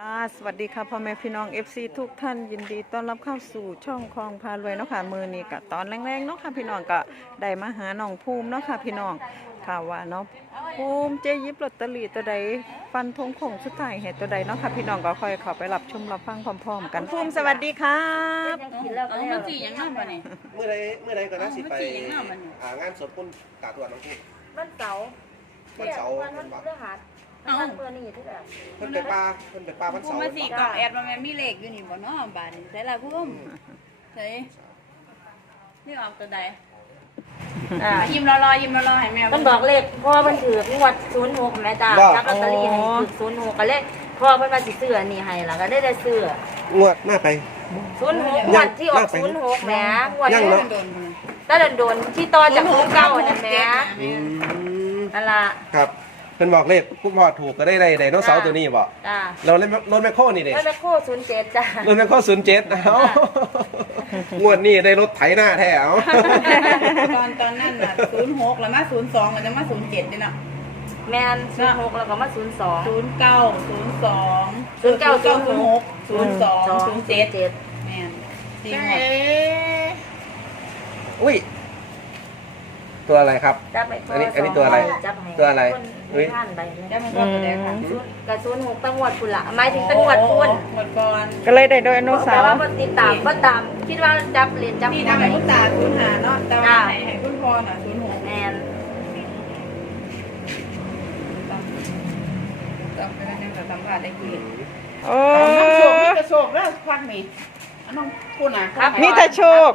ค่ะสวัสดีค่ะพ่อแม่พี่น้องเอฟซีทุกท่านยินดีต้อนรับเข้าสู่ช่องคลองพารวยเนาะค่ะมือนี่กับตอนแรงๆเนาะค่ะพี่น้องก็ได้มาหาหน้องภูมิเนาะค่ะพี่น้องข่าวว่าเนาะภูมิเจยิบลอตเตีตัวใดฟันทงคงสุดท้ายเหตุตัวใดเนาะค่ะพี่น้องก็ค่อยขอไปรับชมรับฟังพร้อมๆกัน ภูมิสวัสดีครับเมื่อไรเมื่อไรก็น่าสิไปงานศพคุณกาตัวน้องภูมิวันเสาร์วันเสาร์วันพฤหัสเอาเพิ่นเดือปลาเพินเดือปลาพันสองมาสี่กล่องแอดมาแม่มีเหล็กอยู่นี่บ่น้อบานใช่ละพุ่มใช่ไม่ออกตัวใดอ่ายิ้มรอรอยิ้มรอรอให้แม่ต้องบอกเลขพราะว่ามันถือพวดซูนหกแม่จ้าจับอัตตรีให้ถือซูนหกกันเลยพ่อเพิ่นมาสีเสื้อนี่ให้ล้วก็ได้แต่เสื้องวดมาไปซูนหกงวดที่ออกศูนหกแม่งวดทีโดนโดนที่ต่อจากค้งเก้าเนี่แม่อะไรครัพินบอกเลขคุณพ่อถูกก็ได้ไดได้นงสาวตัวนี้บ่เราเล่นรถแมคโครนี่เด็รถแมคโครศูนย์เจ็ดจ้ารถแมคโครศูนย์เจ็ดนะเอางวดนี้ได้รถไถหน้าแถว ตอนตอนนั้นน่ะศูนย์หกแล้วมาศูนย์สองแล้วมาศูนย์เจ็ดเนาะแมนศูนย์หกแล้วก็มาศูนย์สอง ศูนย์เก้าศูนย์สอง ศูนย์เก้าศูนย์หกศูนย์สองศูนย์เจ็ดเจ็ดแมนจริเอุ้ย ตัวอะไรครับ อันนี้ อันนี้ตัวอะไรตัวอะไรเฮยท่านไปแล้วกระซุนกระสุนหกตังวดคุณละหมายถึงตังหวดคุณหมดก่อนก็เลยได้โดยอนุสาวรีย์ว่าติดตามก็ตามคิดว่าจับเหรียญจับมีทำไมลูกตาคุณหาเนาะแต่าไหนให้คุณพ่อ่ะศูนย์หวแอนจับไปแล้วเนี่ยสัมผัสได้กี่โอ้โชค มีกระโชคเนอะควักมีน้องคุณอะครับมีแต่โชค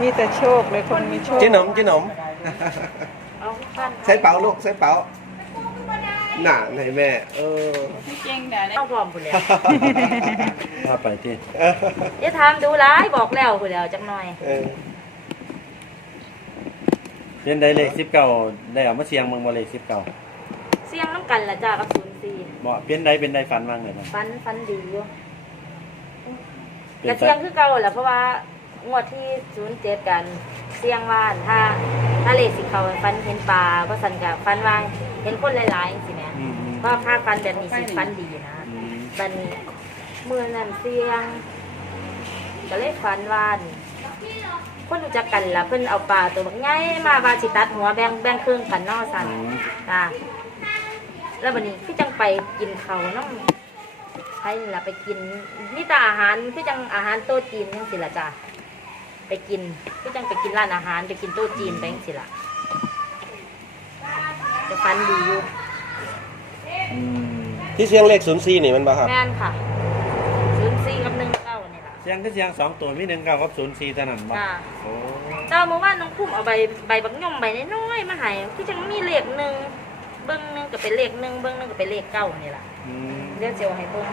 มีแต่โชคเลยคนมีโชคเจ๊หนมเจ๊หนมใช้เป๋าลูกใช้เป๋าหน่าไหนแม่ เออเก่งแต่เล่าพรอมคุณแล้วถ้าไปที่จะทำดูร้ายบอกแล้วคุณแล้วจังหน่อยเรียนได้เลขสิบเก้าได้เอามาเสียงมังบอเลขสิบเก้าเสียงน้ำกันละจ้ากระสุนยสี่บอเปลี่ยนได้เป็นได้ฟันบ้างเลยนะฟันฟันดีอยู่แต่เสียงคือเก่าแหละเพราะว่างวดที่ศูนย์เจ็ดกันเสียงว่าน ถ้า ถ้าเลสิเขาฟันเห็นปลา ก็สันกับฟันวางเห็นคนหลายๆสิแม่ก็ค่าฟันแบบนี้สิฟันดีนะเป็นเมื่อนั้นเสียงก็เลยฟันว่านคนรู้จักกันละเพื่อนเอาปลาตัวง่ายมาวาสิตัดหัวแบงแบงเครื่องขันนอสันนาแล้ววันนี้พี่จังไปกินเขาน้องใช่ละไปกินนี่ตาอาหารพี่จังอาหารโต๊ะจีนยังสิละจ้าไปกินพี่จังไปกินร้านอาหารไปกินโต๊ะจีน ไปยังสิละจะฟันดีอยู่ที่เสียงเลขศูนย์สี่นี่มันบ้าครับ แม่นค่ะศูนย์สี่กับหนึ่งเก้านี่ละเสียงที่เสียงสองตัว มีหนึ่งเก้ากับศูนย์สี่เท่านั้นบ้าเจ้าเมื่อวานน้องพุ่มเอาใบใบบักยงใบน้อยมาหายพี่จังมีเลขหนึ่งเบิ้งหนึ่งก็เป็นเลขหนึ่งเบิ้งหนึ่งก็เป็นเลขเก้านี่ละเรียกเจ้าให้เบิ้ง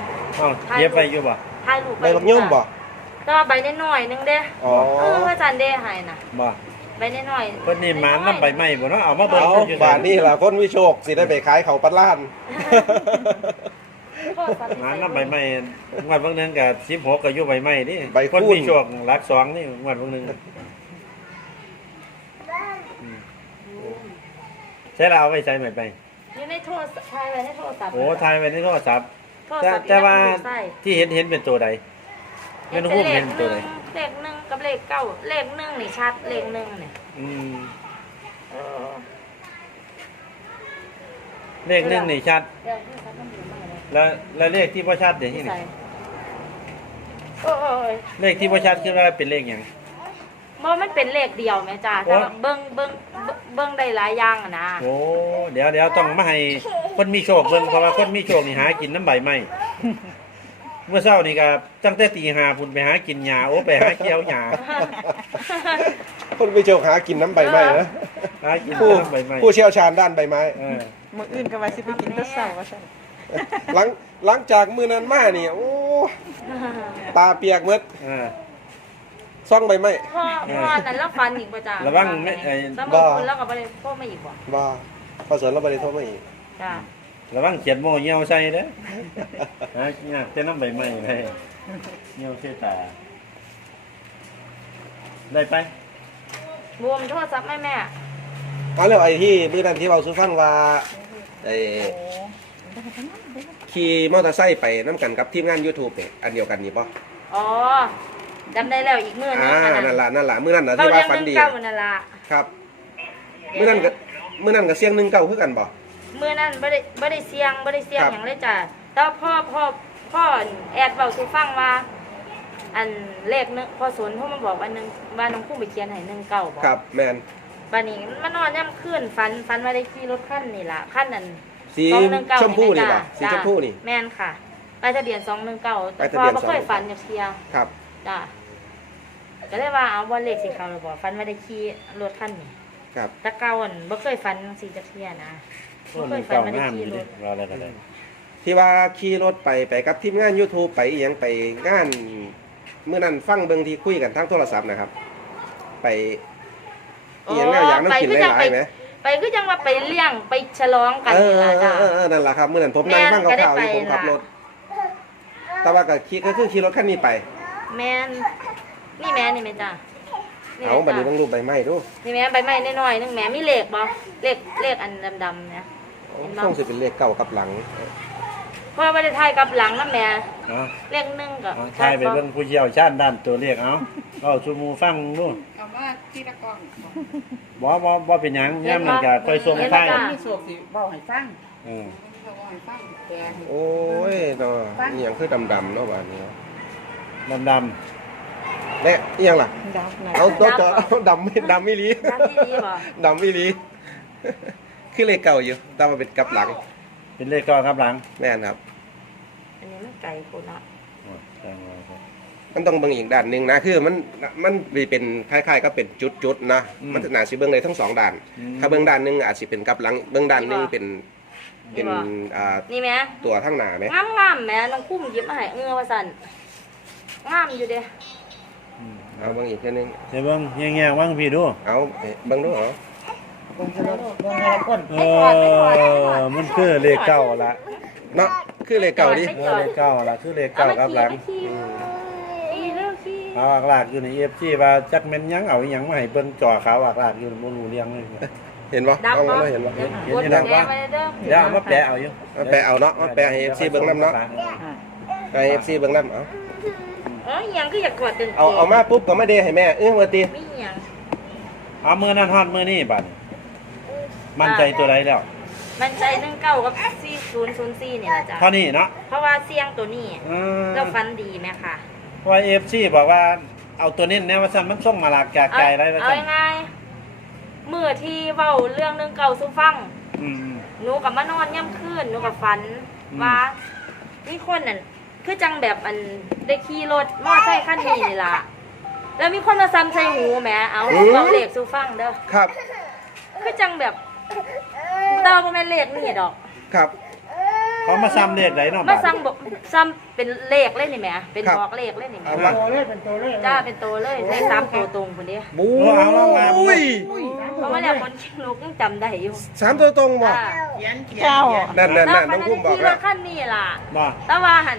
เย็บไปอยู่บ่ใบบักยงบ่ก็ใบนิดหน่อยนึงเด้ อ๋อออาจารย์เด้หายนะบ่าใบนิดหน่อยคนนี้มาน้ำใบใหม่บ่เนาะเอามาเบิ่งบ้าดนี้ล่ะคนวิโชคสิได้ไปขายเขาปัดล้านงานน้ำใบใหม่งวดเพิ่งนึงกับสิบหกกับยูใบใหม่นี่คนวิโชคหลักสองนี่งวดเพิ่งนึงใช่เราเอาไปใช้ใหม่ไปในโทัพในโทรศัพท์ โอ้ใชยไปในโทรศัพท์แต่ว่าที่เห็นเห็นเป็นตัวใดเลขหนึ่งกับเลขเก้าเลขหนึ่งเนี่ชัด เลขหนึ่งเนี่ยเลขหนึ่งนี่ชัด แล้วแล้วเลขที่ว่าชัดเดี๋ยวนี้เลขที่พ่อชัดคืออะไรเป็นเลขยังบ่มันเป็นเลขเดียวไหมจ้าเบิ้งเบิ้งเบิ้งได้หลายอย่างนะโอ้ เดี๋ยวเดี๋ยวต้องมาให้คนมีโชคเบิ้งเพราะว่าคนมีโชคนี่หากินน้ำใบไม้เมื่อเช้านี่ก็ตั้งแต่ตีหาพุ่นไปหากินหยาโอ้ไปหาเกี้ยวหยาพุ่นไปเจ้าหากินน้ำใบไม้เหรอผู้ผู้เชี่ยวชาญด้านใบไม้เมื่ออื่นก็มาซื้อไปกินเมืสอเช้าใช่หลังหลังจากมือนั้นมากนี่โอ้ตาเปียกเมื่อซ่องใบไม้พ่อแต่เราฟันอีกประจานระวังไม่ไอ้บ้าแล้วก็ไปเลพ่ไม่อีกบ้าพอเสร็จแล้วไปเลยไม่อีกจ้ระวังเขียนโมเงียวใช่เด้อเงี้ยเจ้าน้ำใบไม้เลยเงี้ยวเสตาได้ไปบวมัโทษซับหมแม่ก็เรื่องไอ้ที่มีแฟนที่เราซื้อฟังว่าไอ้ขี่มอเตอร์ไซค์ไปน้ำกันกับทีมงานยูทูบเนี่ยอันเดียวกันนี่ปะอ๋อจำได้แล้วอีกเมื่อนังนะนั่นแหละนั่นแหละเมื่อนั้นเนะที่ว่าฝันดีครับเมื่อนั้นก็เมื่อนั้นก็เสียงหนึ่งเก่าพึ่นกันปะมื่อนั้นบริบริเสียงบริเสียงอย่างไรจ้ะแล้วพ่อพ่อพ่อแอดบอกทุฟังว่า อันเลขเนื้อพอสนพ่อมาบอกว่าหนึ่งว่าน้องคู่ไปเคียนให้หนึ่งเก่าบอกครับ แมนบันนี้มันนอนย่ำขึ้นฟันฟันมาได้ขี่รถขั้นนี่ละขั้นนั้นสองหนึ่งเก่าชมพู่นี่ปะสีชมพู่นี่แมนค่ะไปทะเบียนสองหนึ่งเก่าแต่พ่อไม่ค่อยฟันอย่าเคียครับจ้ะก็เลยว่าเอาวันเลขสีขาวเราบอกฟันมาได้ขี่รถขั้นนี่ครับแต่เก่าอันไม่เคยฟันสีจะเคียนะมีเก่าองงามอยู่ดิ รออะไรกันเลย ที่ว่าขี่รถไปไปกับทีมงาน YouTube ไปยังไปงาน เมื่อนั้นฟังเบิงที่คุยกันทางโทรศัพท์นะครับ ไปเอียงแนวอย่างน้ำกินไรไหมไปก็ยังมาไปเลี้ยงไปฉลองกันนี่ละจ้ะนั่นแหละครับเมื่อนั้นผมนั่งฟังข่าวอยู่ผมขับรถ แต่ว่าก็ขี่ก็คือขี่รถแค่นี้ไป แมนนี่แมนนี่ไหมจ้าเขาบันทึกต้องรูปใบไม้ดูนี่แม่ใบไม้น้อยๆนึงแม่มีเหล็กบอเหล็กเหล็กอันดำๆเนี่ยส่งสิเป็นเลขเก้ากับหลัง เพราะว่าจะทายกับหลังนะแม่เลขหนึ่งกับทายไปเรื่ผู้เชี่ยวชาญด้านตัวเลขเอาก็ชูมูฟังนู่นบอกว่าบอกเป็นยังเนี่ยมันก็คอส่งไปไม่ส่งสิบอกให้ฟังโอ้ยตัวเนี่ยคือดำดำเนาะบ้านนี้ดำดำเนี่ยเอยงล่ะเอาตัวเจ้่ดำไม่ดำไม่รีดำไม่รีคือเลขเก่าอยู่ตามมาเป็นกับหลัง เป็นเลขเก่าครับหลังแม่นครับ อันนี้มันไก่กูละมันต้องบางอีกด้านหนึ่งนะ คือมัน มันมีเป็นคล้ายๆก็เป็นจุดๆ นะ มันจะหนาสีเบื้องเลยทั้งสองด้าน ถ้าเบื้องด้านหนึ่งอาจจะเป็นกับหลัง เบื้องด้านหนึ่งเป็น เป็น อ่า นี่ไหมตัวทั้งหนาไหมงามๆไหมน้องคุ้มยิ้มให้เงือว่าสันงามอยู่เด้อเอาบางอีกแค่นึงเฮ้ยเบิ้งแง่ๆว่างพี่ดู เอาบิงดูเหรอมันคือเลขเก้าละเนาะคือเลขเก้าดิเลขเก้าละคือเลขเก้าครับหลังเอาหลักอยู่ในเอฟซีว่าจักเม้นยังเอาอย่างมาให้เบิ้งจ่อขาวหลักอยู่บนหูเลี้ยง เห็นปะเขาบอกเราเห็นปะเห็นยังปะเดี๋ยวมาแปะเอาอยู่มาแปะเอาเนาะมาแปะให้เอฟซีเบิ้งน้ำเนาะให้เอฟซีเบิ้งน้ำเอาเอ้ยยังก็อยากกอดตึงเอาเอามาปุ๊บก็ไม่ได้ให้แม่เอื้อมือตีเอามือนั่นทอดมือนี่บัตรมั่นใจตัวไรแล้ว มั่นใจหนึ่งเก้ากับซีศูนย์ศูนย์ซีเนี่ยจ้ะเพราะนี่เนาะ เพราะว่าเสี่ยงตัวนี้ก็ฟันดีไหมคะเว่าเอฟซีบอกว่า เอาตัวนี้เนี่ยมาสั่นมันส่งมาลากจากไกลไรมาจ้ะเอาง่ายเมื่อที่เว้าเรื่องหนึ่งเก่าซูฟัง หนูกับมานอนย่ำคืนหนูกับฟัน ว่านี่คนน่ะคือจังแบบอัน ได้ขี่รถมอเตอร์ไซค์ขั้นนี้ละแล้วมีคนมาซ้ำใส่หูแม่เอาเราเหล็กซูฟังเด้อครับคือจังแบบตางมัเป็นเลขนี่ดอก ครับเขามาซ้ำเลขไหนเนาะมาซ้ำบซ้ำเป็นเลขเล่นนี่แม่เป็นบอกเลขเล่นนี่แม่เตัวเลขเป็นตัวเลข จ้าเป็นตัวเลขเลขซ้ำตัวตรงคนนี้บู๊เอาละมาบูเพราะว่าเรี่ยคนลูกจำได้อยู่สามตัวตรงบ่เขียนเขียนแน่นแน่นแน่ต้องพูดบอกแล้ว่าขั้นนี้ล่ะแต่ว่าหัน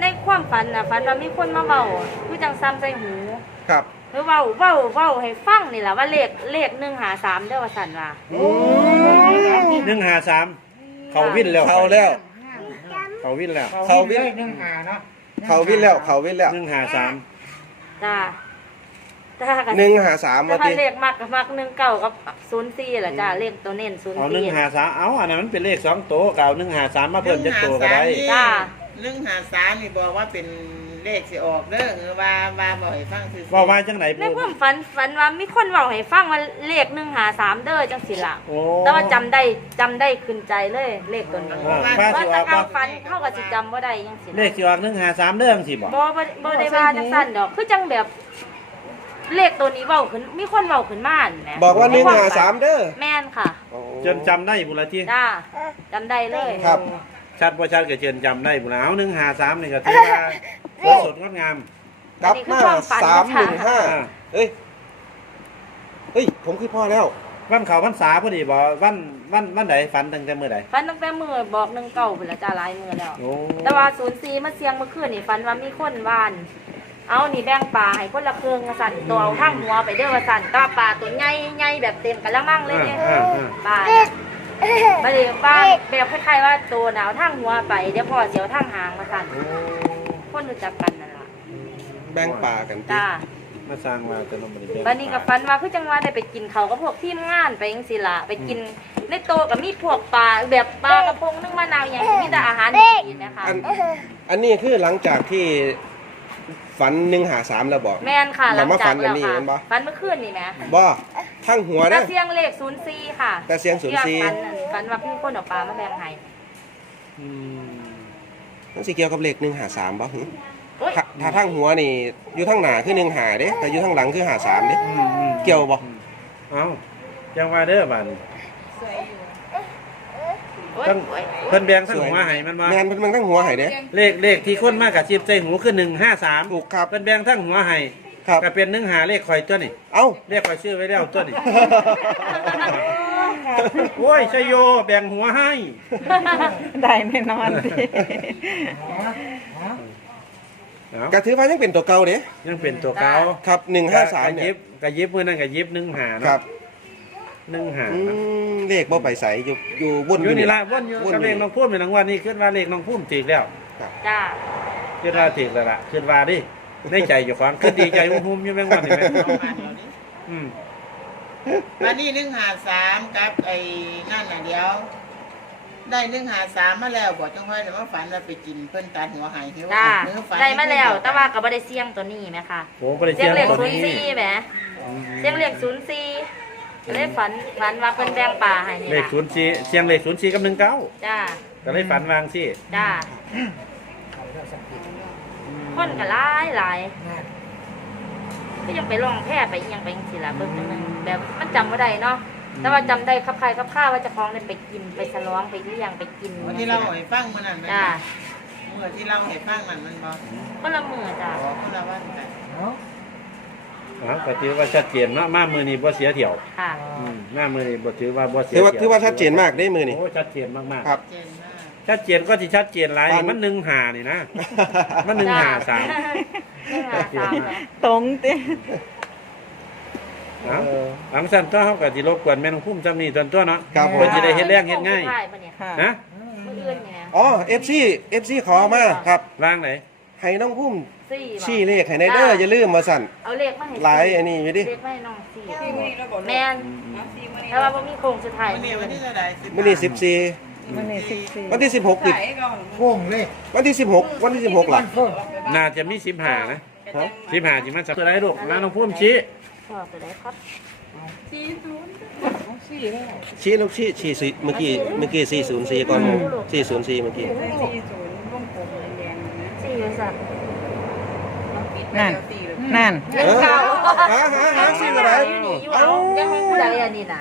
ในความฝันอ่ะฝันเรามีคนมาเบาคือจังซ้ำใจหู ครับเว่าวว่าวว่าให้ฟังนี่แหละว่าเลขเลขหนึ่งหาสามเด้อวสันว่าหนึ่งหาสามเขาวิ่นแล้วเขาแล้ว เขาวิ่นแล้วเขาวิ่นหนึ่งหาเนาะเขาวิ่นแล้วเขาวิ่นแล้วหนึ่งหาสามจ้าจ้าหนึ่งหาสามมาทีเลขมากมากหนึ่งเก้ากับศูนย์สี่ละจ้าเลขตัวเน้นศูนย์สี่หนึ่งหาสามเอ้าอันนั้นมันเป็นเลขสองโต๊ะเก่าหนึ่งหาสามมาเพิ่มจะโตก็ได้จ้าหนึ่งหาสามนี่บอกว่าเป็นลขสิออกเนอะว่าว่าบอกให้ฟังสิบอกว่าจังไหนในความฝันฝันว่ามีคนบอกให้ฟังว่าเลขหนึ่งหาสามเด้อจังสิละแต่ว่าจําได้จําได้ขึ้นใจเลยเลขตัวนี้ว่าจะกางฝันเข้ากับสิจําว่าได้ยังสิเลขสิออกหนึ่งหาสามเด้อจังสิบอกบอกบอกได้ว่าจังสั่นดอก คือจังแบบเลขตัวนี้เบาขึ้นมีคนเบาขึ้นมากบอกว่าหนึ่งหาสามเด้อแม่นค่ะจนจําได้บุรที่จ้าจําได้เลย ครับชาติประชาติเกิดเชิญจำได้บุญเอาหนึ่งหาสามนี่ก็เท่าสวยสดงดงามรับมาสามหนึ่งห้าเฮ้ยเฮ้ย ผมคือพ่อแล้ว วันเขาวันสาพอดีบอกวันวันวันไหนฝันตั้งแต่เมื่อไหร่ฝันตั้งแต่เมื่อบอกหนึ่งเก่าไปแล้วจ้าลายเมื่อแล้วแต่ว่าศูนย์สีมาเสียงมาขึ้นนี่ฝันว่ามีคนวาน เอานี่แบงปลาให้คนละเพิงสั่นตัวข้างหัวไปเด้อมาสั่นตาปลาตัวใหญ่ใหญ่แบบเต็มกระลังมั่งเลยเนี่ยปลาไม่ได้ปลาแบบคล้ายๆว่าตัวหนาวทัางหัวไป เดี๋ยวพอเดียวทัางหางมาสั่นคนรู้จักกันนั่นแหละแบ่งป่ากันจ้ามาสร้างมาจะลปมาดิบันนี้กับฟันมาคือจังหวะได้ไปกินเขาก็พวกที่งานไปยังศิลาไปกิน ในโตกับมีพวกปลาแบบปลากระพงนึ่งมะนาวอย่างนี้มีแต่อาหารดีนะคะ อันนี้คือหลังจากที่ ฝันหนึ่งหาสามแล้วบอก แม่นค่ะหลังจากฝันแล้นี่เห็นปะฝันเมื่อคืนนี่แมบบ่ทั้งหัวนะแต่เสียงเลขศูนย์สี่ค่ะ แต่เสียงศูนย์สี่ฝันว่าพี่ก้นออกปลามาแบ่งให้ันสิเกี่ยวกับเลขหนึ่งหาสามบ่ฮึถ้าทั้งหัวนี่ อยู่ทั้งหนาคือหนึ่งหาเด้แต่อยู่ทั้งหลังคือหาสามเด้เกี่ยวบ่เอ้าเกี่วว่าเด้อบันต้องเพิ่นแบงค์ทั้งหัวไห้มันมาแบงเพิ่นแบงทั้งหัวไห้เด้เลขเลขที่ค้นมากกับชีพใจหัวคือหนึ่งห้าสามถูกครับเพิ่นแบงค์ทั้งหัวไห้ครับแต่เป็นเนึ่งหาเลขคอยตัวนี่เอาเลขคอยซื้อไว้แล้วตัวนี่โอ้ย ชโย แบ่งหัวให้ ได้แน่นอนสิกระถือไฟยังเป็นตัวเก่าเด้ยังเป็นตัวเก่าครับหนึ่งห้าสามเนี่ยกระยิบเมื่อนั่งกระยิบหนึ่งหาครับหนึ่งหาเลขบ่ไปใสอยู่อยู่วนอยู่นี่ละวนอยู่กระเลงน้องพุ่มเป็นรางวัลนี่ขึ้นว่าเลขน้องพุ่มตีแล้วจ้าขึ้นวาตีแล้วล่ะขึ้นว่าดิในใจอยู่ฟังคือดีใจหุ่มๆยังแม่งวันอยู่ไหมมานนี้หนึ่งหาสามครับไอ้นั่นน่ะเดียวได้หนึ่งหาสามมาแล้วบอกจังไห้แต่ว่าฝันเราไปกินเพื่อนตาหัวหายเท่หรเนื้อฝันได้มาแล้ว แต่ว่ากับได้เสียงตัวนี้ไหมคะโอ้บั็ได้เสียงเรียกศูนย์สีไหมเสียงเรียกศูนย์สี่ลด้ฝันฝันว่าเพิ่นแบงป่าหายเหรอเรียกศูนย์สีเสียงเรียกศูนย์สีกับหนึ่งเก้าจ้าแต่ได้ฝันวางซีจ้าคนก็ร้ายหลายก็ยังไปลองแพ้ไปยังไปยังสิละเบิ้งนึงแบบมันจำไม่ได้เนาะ แต่ว่าจำได้ครับใครครับข้าว่าจะคล้องไปกิน ไปสล้องไปที่ยังไปกินวันที่เราหอยฟังมันนั่นเมื่อที่เราหอยฟังมันมันบอสก็ละเมื่อจ้ะก็ละว่าแต่ก็ถือว่าชัดเจนมากมากมือนี่บวชเสียเถี่ยวค่ะอืมมากมือนี่บ่ถือว่าบวชเสียเถี่ยวถือว่าชัดเจนมากได้มือนี่โอ้ชัดเจนมากๆครับชัดเจนก็ที่ชัดเจนไร มันหนึ่งหาเนี่นะ มันหนึ่งหาสามตรงเต้หลังสั้นก็เข้ากับที่รบกวนแม่นงพุ่มจำนี่ตอนตัวเนาะคพืจะได้เห็นแรงเห็นง่ายนะอ๋อเอฟซีเอฟซีขอมาครับ ร่างไหนไฮ้น้องพุ่มชี้เลขให้ในเด้ออย่าลืมมาสั่นเอาเลขมาให้หลายอันนี้ไย่ดิเมาน้องสี่แมนถ้าว่ามีโครงจะถ่ายไมันนี่สิบสี่วันที่สิบหกติดพงเลยวันที่สิบหกวันที่สิบหกหรอน่าจะมีสิบห้านะสิบห้าจริงไหมจะได้ลูกแล้วน้องพุ่มชี้ไปไหนครับชี้ศูนย์ชี้ลูกชี้ชี้สี่เมื่อกี้เมื่อกี้สี่ศูนย์สี่ก่อนสี่ศูนย์สี่เมื่อกี้นั่นนั่นหาหาหาสี่อะไรเอ้า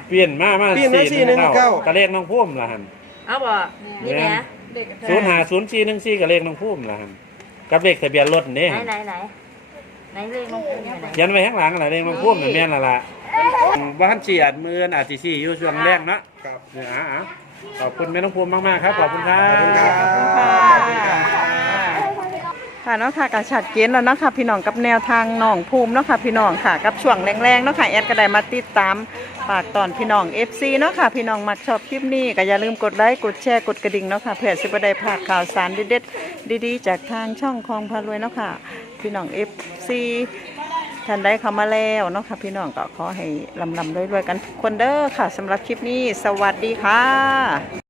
เปลี่ยนมามาสี่หนึ่งเก้าตะเลนน้องพุ่มละหันเอาบอกนี่แหละศูนย์หาศูนย์สี่หนึ่งสี่กับเลขน้องพุ่มนะครับกับเลขทะเบียนรถนี่ไหนไหนไหนไหนเลขน้องพุ่มยันไปข้างหลังอะไรเลขน้องพุ่มแม่นีละละบ้านเฉียดเมืองอาจจะซีอยู่ช่วงแรกนะครับเนี่ยอ่ะขอบคุณแม่น้องพุ่มมากมากครับ ขอบคุณครับขอบคุณครับค่ะเนาะค่ะกับฉาดเก้นแล้วเนาะค่ะพี่น้องกับแนวทางน้องภูมิเนาะค่ะพี่น้องค่ะกับช่วงแรงๆเนาะค่ะแอดก็ได้มาติดตามฝากตอนพี่น้องเอ FC เนาะค่ะพี่น้องมักชอบคลิปนี้ก็อย่าลืมกดไลค์กดแชร์กดกระดิ่งเนาะค่ะเพื่อสิบได้พลาดข่าวสารเด็ดๆดีๆ จากทางช่องคลองพารวยเนาะค่ะ พี่น้องเอ FC ท่านได้เข้ามาแล้วเนาะค่ะพี่น้องก็ขอให้ลำลำรวยๆกัน ทุกคนเด้อค่ะสำหรับคลิปนี้ สวัสดีค่ะ